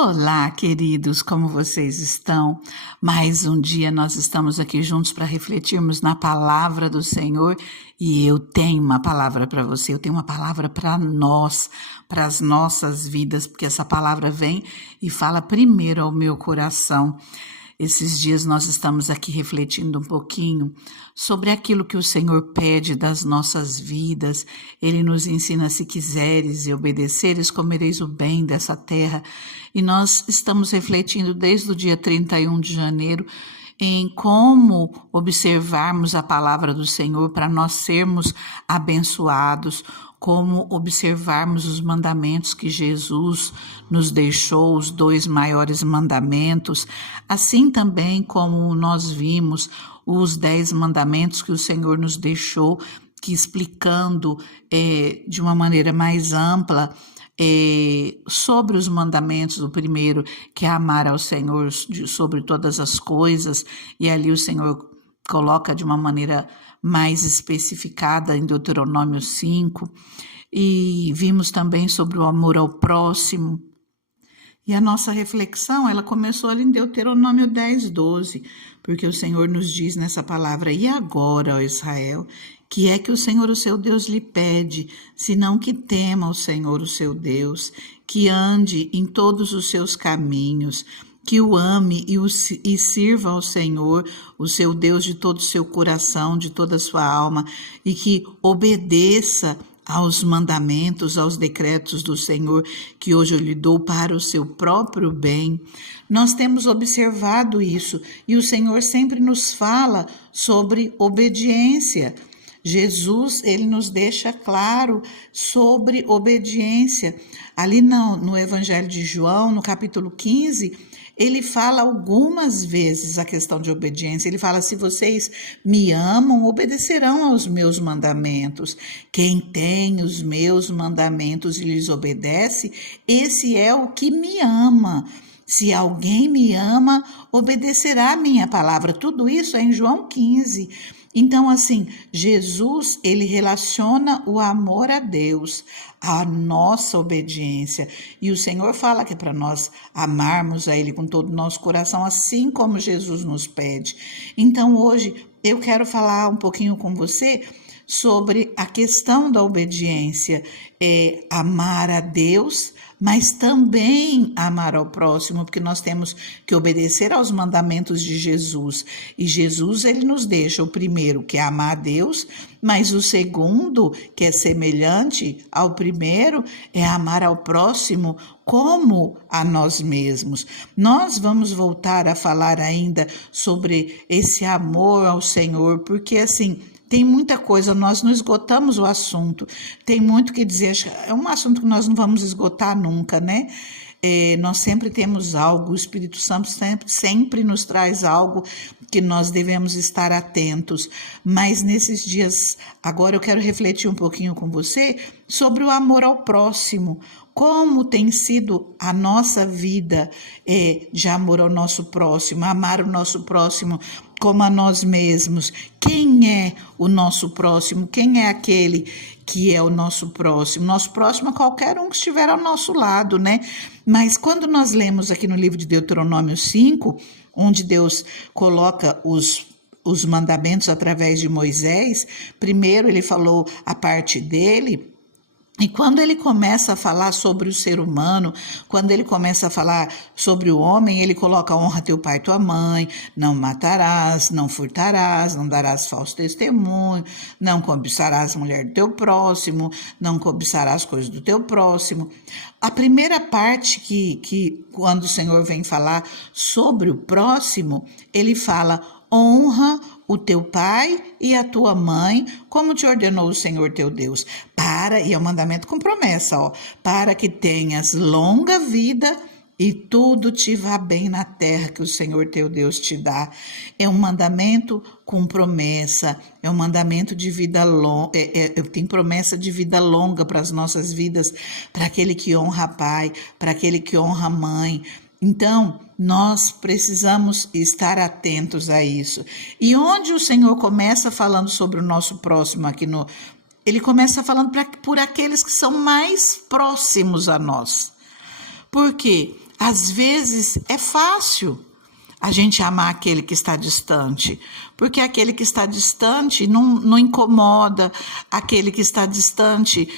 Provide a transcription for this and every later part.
Olá, queridos, como vocês estão? Mais um dia nós estamos aqui juntos para refletirmos na palavra do Senhor e eu tenho uma palavra para você, eu tenho uma palavra para nós, para as nossas vidas, porque essa palavra vem e fala primeiro ao meu coração. Esses dias nós estamos aqui refletindo um pouquinho sobre aquilo que o Senhor pede das nossas vidas. Ele nos ensina: se quiseres e obedeceres, comereis o bem dessa terra. E nós estamos refletindo desde o dia 31 de janeiro em como observarmos a palavra do Senhor para nós sermos abençoados, como observarmos os mandamentos que Jesus nos deixou, os 2 maiores mandamentos, assim também como nós vimos os 10 mandamentos que o Senhor nos deixou, que explicando de uma maneira mais ampla sobre os mandamentos. O primeiro, que é amar ao Senhor sobre todas as coisas, e ali o Senhor coloca de uma maneira mais especificada em Deuteronômio 5, e vimos também sobre o amor ao próximo. E a nossa reflexão, ela começou ali em Deuteronômio 10, 12, porque o Senhor nos diz nessa palavra: e agora, ó Israel, que é que o Senhor, o seu Deus, lhe pede, senão que tema o Senhor, o seu Deus, que ande em todos os seus caminhos, que o ame e sirva ao Senhor, o seu Deus, de todo o seu coração, de toda a sua alma, e que obedeça aos mandamentos, aos decretos do Senhor, que hoje eu lhe dou para o seu próprio bem. Nós temos observado isso, e o Senhor sempre nos fala sobre obediência. Jesus, ele nos deixa claro sobre obediência. Ali no Evangelho de João, no capítulo 15, ele fala algumas vezes a questão de obediência. Ele fala: se vocês me amam, obedecerão aos meus mandamentos. Quem tem os meus mandamentos e lhes obedece, esse é o que me ama. Se alguém me ama, obedecerá a minha palavra. Tudo isso é em João 15. Então, assim, Jesus, ele relaciona o amor a Deus, a nossa obediência. E o Senhor fala que é para nós amarmos a Ele com todo o nosso coração, assim como Jesus nos pede. Então, hoje, eu quero falar um pouquinho com você sobre a questão da obediência, amar a Deus, mas também amar ao próximo, porque nós temos que obedecer aos mandamentos de Jesus. E Jesus, ele nos deixa o primeiro, que é amar a Deus, mas o segundo, que é semelhante ao primeiro, é amar ao próximo como a nós mesmos. Nós vamos voltar a falar ainda sobre esse amor ao Senhor, porque assim, tem muita coisa, nós não esgotamos o assunto, tem muito que dizer, é um assunto que nós não vamos esgotar nunca, né? Nós sempre temos algo, o Espírito Santo sempre nos traz algo que nós devemos estar atentos, mas nesses dias, agora eu quero refletir um pouquinho com você sobre o amor ao próximo, como tem sido a nossa vida de amor ao nosso próximo, amar o nosso próximo como a nós mesmos. Quem é o nosso próximo? Quem é aquele que é o nosso próximo? Nosso próximo é qualquer um que estiver ao nosso lado, né? Mas quando nós lemos aqui no livro de Deuteronômio 5, onde Deus coloca os mandamentos através de Moisés, primeiro ele falou a parte dele. E quando ele começa a falar sobre o ser humano, quando ele começa a falar sobre o homem, ele coloca: honra teu pai e tua mãe, não matarás, não furtarás, não darás falso testemunho, não cobiçarás a mulher do teu próximo, não cobiçarás coisas do teu próximo. A primeira parte que quando o Senhor vem falar sobre o próximo, ele fala: honra o teu pai e a tua mãe, como te ordenou o Senhor teu Deus, e é um mandamento com promessa, para que tenhas longa vida e tudo te vá bem na terra que o Senhor teu Deus te dá. É um mandamento com promessa, é um mandamento de vida longa, tem promessa de vida longa para as nossas vidas, para aquele que honra pai, para aquele que honra mãe. Então, nós precisamos estar atentos a isso. E onde o Senhor começa falando sobre o nosso próximo aqui ele começa falando por aqueles que são mais próximos a nós. Por quê? às vezes é fácil a gente amar aquele que está distante, porque aquele que está distante não incomoda, aquele que está distante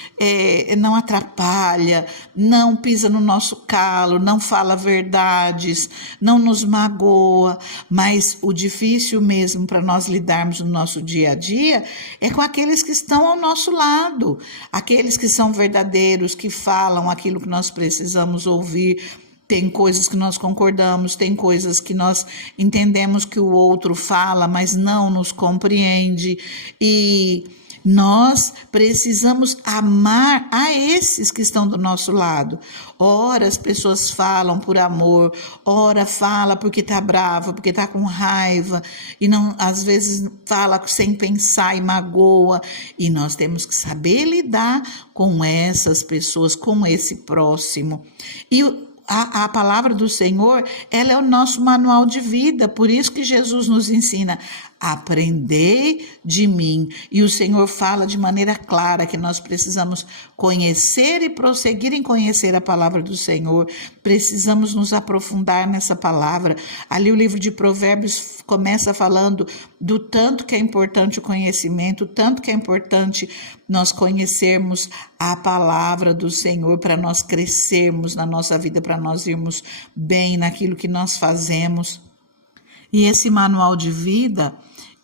não atrapalha, não pisa no nosso calo, não fala verdades, não nos magoa, mas o difícil mesmo para nós lidarmos no nosso dia a dia é com aqueles que estão ao nosso lado, aqueles que são verdadeiros, que falam aquilo que nós precisamos ouvir. Tem coisas que nós concordamos, tem coisas que nós entendemos que o outro fala, mas não nos compreende. E nós precisamos amar a esses que estão do nosso lado. Ora as pessoas falam por amor, ora fala porque está brava, porque está com raiva, e não, às vezes fala sem pensar e magoa. E nós temos que saber lidar com essas pessoas, com esse próximo. E a palavra do Senhor, ela é o nosso manual de vida, por isso que Jesus nos ensina, aprendei de mim. E o Senhor fala de maneira clara que nós precisamos conhecer e prosseguir em conhecer a palavra do Senhor, precisamos nos aprofundar nessa palavra. Ali o livro de Provérbios começa falando do tanto que é importante o conhecimento, o tanto que é importante nós conhecermos a palavra do Senhor para nós crescermos na nossa vida, para nós irmos bem naquilo que nós fazemos. E esse manual de vida,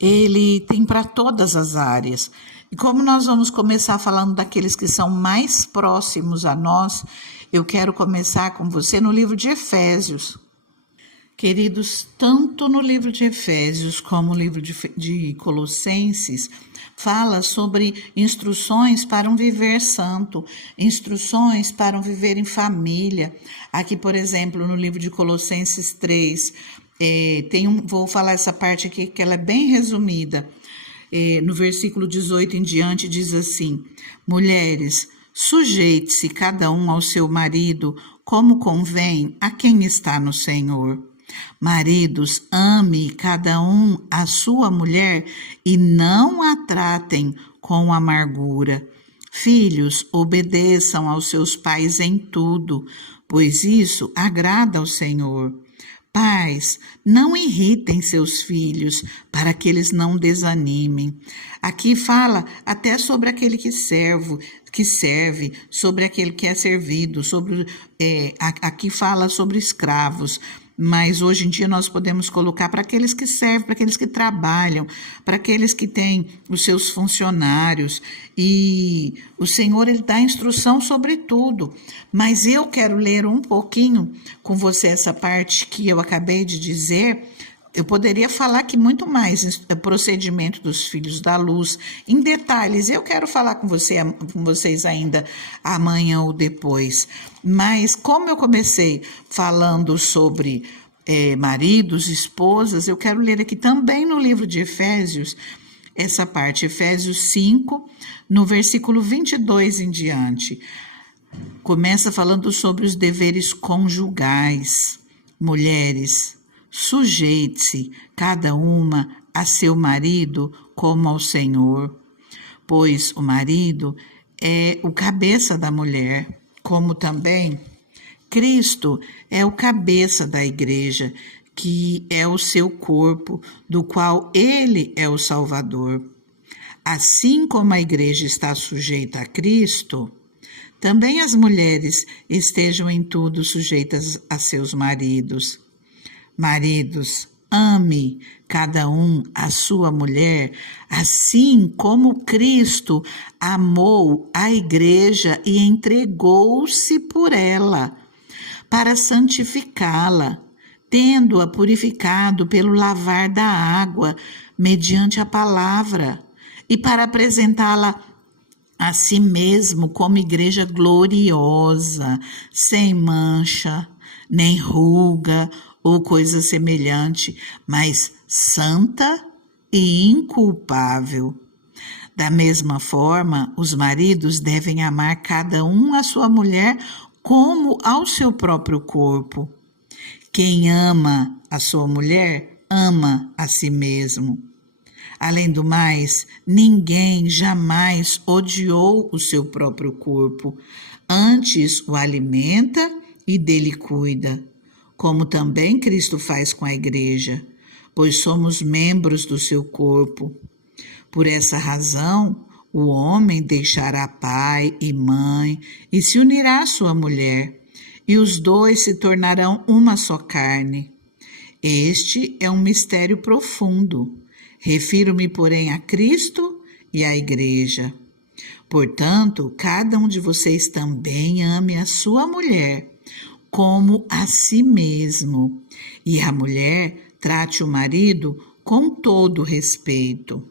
ele tem para todas as áreas. E como nós vamos começar falando daqueles que são mais próximos a nós, eu quero começar com você no livro de Efésios. Queridos, tanto no livro de Efésios como no livro de Colossenses, fala sobre instruções para um viver santo, instruções para um viver em família. Aqui, por exemplo, no livro de Colossenses 3, vou falar essa parte aqui que ela é bem resumida. No versículo 18 em diante diz assim: mulheres, sujeite-se cada um ao seu marido, como convém a quem está no Senhor. Maridos, ame cada um a sua mulher e não a tratem com amargura. Filhos, obedeçam aos seus pais em tudo, pois isso agrada ao Senhor. Pais, não irritem seus filhos, para que eles não desanimem. Aqui fala até sobre aquele que serve, sobre aquele que é servido, aqui fala sobre escravos. Mas hoje em dia nós podemos colocar para aqueles que servem, para aqueles que trabalham, para aqueles que têm os seus funcionários. E o Senhor, Ele dá instrução sobre tudo. Mas eu quero ler um pouquinho com você essa parte que eu acabei de dizer. Eu poderia falar aqui muito mais procedimento dos filhos da luz, em detalhes. Eu quero falar com vocês ainda amanhã ou depois. Mas como eu comecei falando sobre maridos, esposas, eu quero ler aqui também no livro de Efésios, essa parte, Efésios 5, no versículo 22 em diante. Começa falando sobre os deveres conjugais. Mulheres, sujeite-se cada uma a seu marido como ao Senhor, pois o marido é o cabeça da mulher, como também Cristo é o cabeça da igreja, que é o seu corpo, do qual ele é o Salvador. Assim como a igreja está sujeita a Cristo, também as mulheres estejam em tudo sujeitas a seus maridos. Maridos, ame cada um a sua mulher, assim como Cristo amou a igreja e entregou-se por ela, para santificá-la, tendo-a purificado pelo lavar da água, mediante a palavra, e para apresentá-la a si mesmo como igreja gloriosa, sem mancha, nem ruga, ou coisa semelhante, mas santa e inculpável. Da mesma forma, os maridos devem amar cada um a sua mulher como ao seu próprio corpo. Quem ama a sua mulher, ama a si mesmo. Além do mais, ninguém jamais odiou o seu próprio corpo, antes o alimenta e dele cuida, como também Cristo faz com a igreja, pois somos membros do seu corpo. Por essa razão, o homem deixará pai e mãe e se unirá à sua mulher, e os dois se tornarão uma só carne. Este é um mistério profundo. Refiro-me, porém, a Cristo e à igreja. Portanto, cada um de vocês também ame a sua mulher como a si mesmo, e a mulher trate o marido com todo respeito.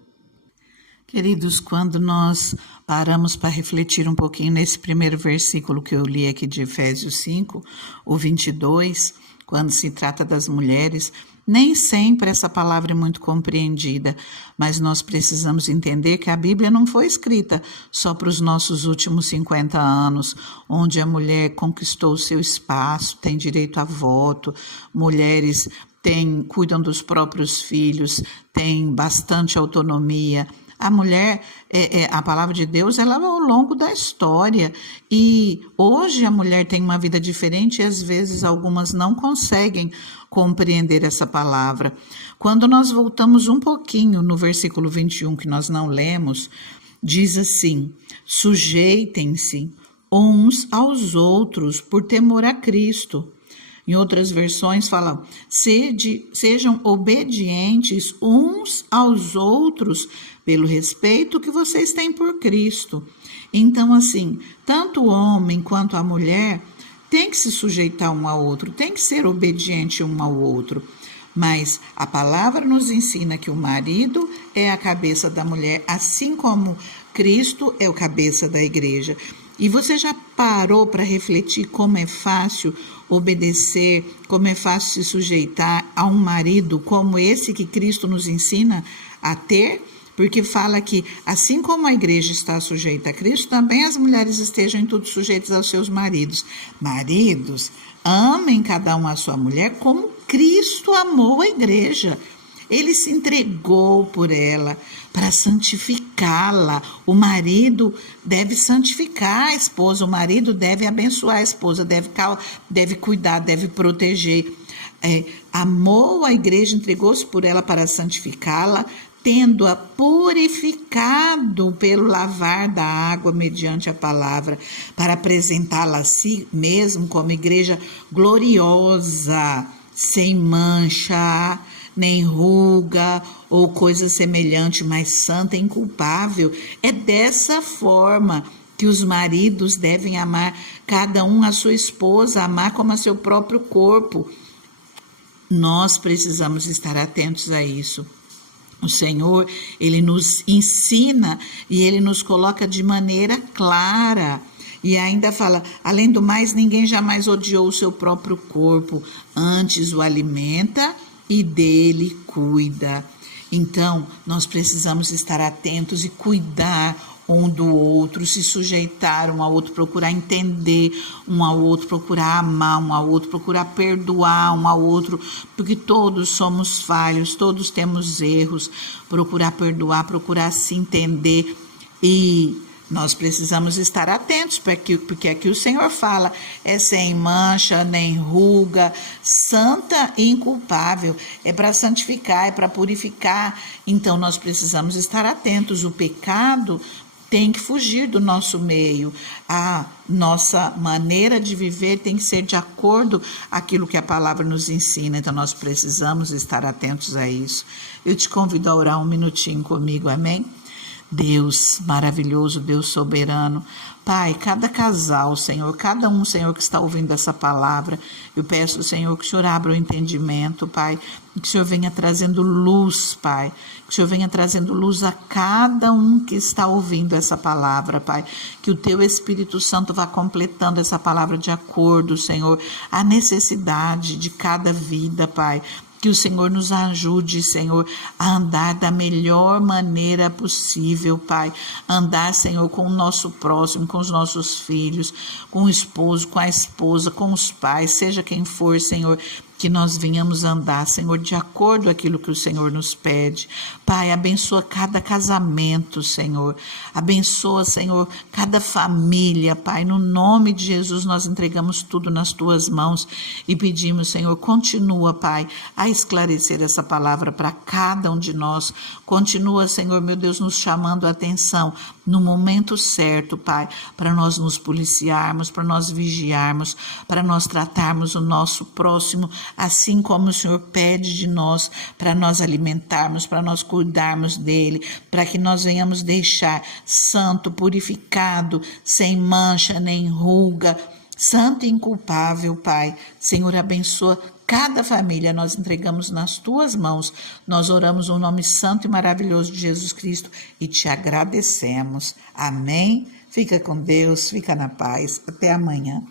Queridos, quando nós paramos para refletir um pouquinho nesse primeiro versículo que eu li aqui de Efésios 5, o 22, quando se trata das mulheres, nem sempre essa palavra é muito compreendida, mas nós precisamos entender que a Bíblia não foi escrita só para os nossos últimos 50 anos, onde a mulher conquistou o seu espaço, tem direito a voto, mulheres cuidam dos próprios filhos, têm bastante autonomia. A mulher, a palavra de Deus, ela é ao longo da história, e hoje a mulher tem uma vida diferente e às vezes algumas não conseguem compreender essa palavra. Quando nós voltamos um pouquinho no versículo 21 que nós não lemos, diz assim: sujeitem-se uns aos outros por temor a Cristo. Em outras versões falam, sejam obedientes uns aos outros pelo respeito que vocês têm por Cristo. Então, assim, tanto o homem quanto a mulher tem que se sujeitar um ao outro, tem que ser obediente um ao outro. Mas a palavra nos ensina que o marido é a cabeça da mulher, assim como Cristo é o cabeça da igreja. E você já parou para refletir como é fácil obedecer, como é fácil se sujeitar a um marido como esse que Cristo nos ensina a ter? Porque fala que, assim como a igreja está sujeita a Cristo, também as mulheres estejam em tudo sujeitas aos seus maridos. Maridos, amem cada um a sua mulher como Cristo amou a igreja. Ele se entregou por ela para santificá-la. O marido deve santificar a esposa, o marido deve abençoar a esposa, deve cuidar, deve proteger. Amou a igreja, entregou-se por ela para santificá-la, tendo-a purificado pelo lavar da água mediante a palavra, para apresentá-la a si mesmo como igreja gloriosa, sem mancha, nem ruga ou coisa semelhante, mas santa e inculpável. É dessa forma que os maridos devem amar cada um a sua esposa, amar como a seu próprio corpo. Nós precisamos estar atentos a isso. O Senhor, Ele nos ensina e Ele nos coloca de maneira clara. E ainda fala, além do mais, ninguém jamais odiou o seu próprio corpo, antes o alimenta e dele cuida. Então, nós precisamos estar atentos e cuidar um do outro, se sujeitar um ao outro, procurar entender um ao outro, procurar amar um ao outro, procurar perdoar um ao outro, porque todos somos falhos, todos temos erros. Procurar perdoar, procurar se entender, e nós precisamos estar atentos, porque aqui o Senhor fala, é sem mancha, nem ruga, santa e inculpável, é para santificar, é para purificar. Então nós precisamos estar atentos. O pecado tem que fugir do nosso meio, a nossa maneira de viver tem que ser de acordo com aquilo que a palavra nos ensina. Então nós precisamos estar atentos a isso. Eu te convido a orar um minutinho comigo, amém? Deus maravilhoso, Deus soberano, Pai, cada casal, Senhor, cada um, Senhor, que está ouvindo essa palavra, eu peço, Senhor, que o Senhor abra o entendimento, Pai, que o Senhor venha trazendo luz, Pai, que o Senhor venha trazendo luz a cada um que está ouvindo essa palavra, Pai, que o Teu Espírito Santo vá completando essa palavra de acordo, Senhor, à necessidade de cada vida, Pai. Que o Senhor nos ajude, Senhor, a andar da melhor maneira possível, Pai. Andar, Senhor, com o nosso próximo, com os nossos filhos, com o esposo, com a esposa, com os pais, seja quem for, Senhor. que nós venhamos andar, Senhor, de acordo com aquilo que o Senhor nos pede. Pai, abençoa cada casamento, Senhor. Abençoa, Senhor, cada família, Pai. No nome de Jesus, nós entregamos tudo nas tuas mãos e pedimos, Senhor, continua, Pai, a esclarecer essa palavra para cada um de nós. Continua, Senhor, meu Deus, nos chamando a atenção no momento certo, Pai, para nós nos policiarmos, para nós vigiarmos, para nós tratarmos o nosso próximo, assim como o Senhor pede de nós, para nós alimentarmos, para nós cuidarmos dele, para que nós venhamos deixar santo, purificado, sem mancha nem ruga, santo e inculpável, Pai. Senhor, abençoa cada família, nós entregamos nas tuas mãos, nós oramos no nome santo e maravilhoso de Jesus Cristo e te agradecemos. Amém? Fica com Deus, fica na paz. Até amanhã.